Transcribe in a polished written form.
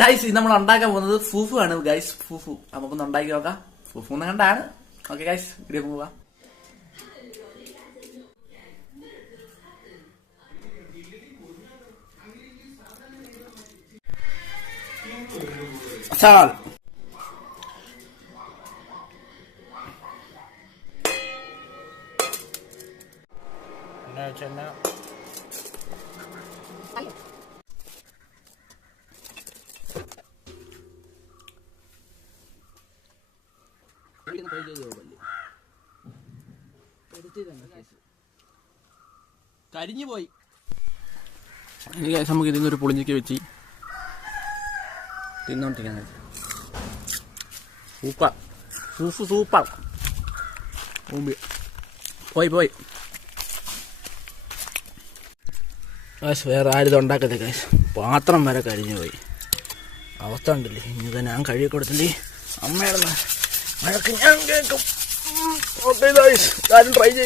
Guys ഇത് നമ്മൾ ഉണ്ടാക്കാൻ പോകുന്നത് ഫൂഫു ആണ് ഗൈസ്. ഫൂഫു നമുക്കൊന്ന് ഉണ്ടാക്കി നോക്കാം. ഫൂഫു എന്ന് കണ്ടാണ്. ഓക്കെ ഗൈസ്, വീഡിയോ പോവാം. മസാല കരിഞ്ഞു പോയി. നമുക്ക് ഇതിന്നൊരു പുളിഞ്ചിക്ക് വെച്ച് തിന്നോണ്ടിരിക്കാൻ. Super super. പോയി വേറെ ആരും ഇത് ഉണ്ടാക്കത്തെ കാശ്. പാത്രം വരെ കരിഞ്ഞു പോയി. അവസ്ഥ ഉണ്ടല്ലേ. ഇനി ഞാൻ കഴുകി കൊടുത്തില്ലേ അമ്മയുടെ വഴക്ക് ഞാൻ കേൾക്കും. ഓക്കെ ഗൈസ്, ആരും ട്രൈ ചെയ്യും.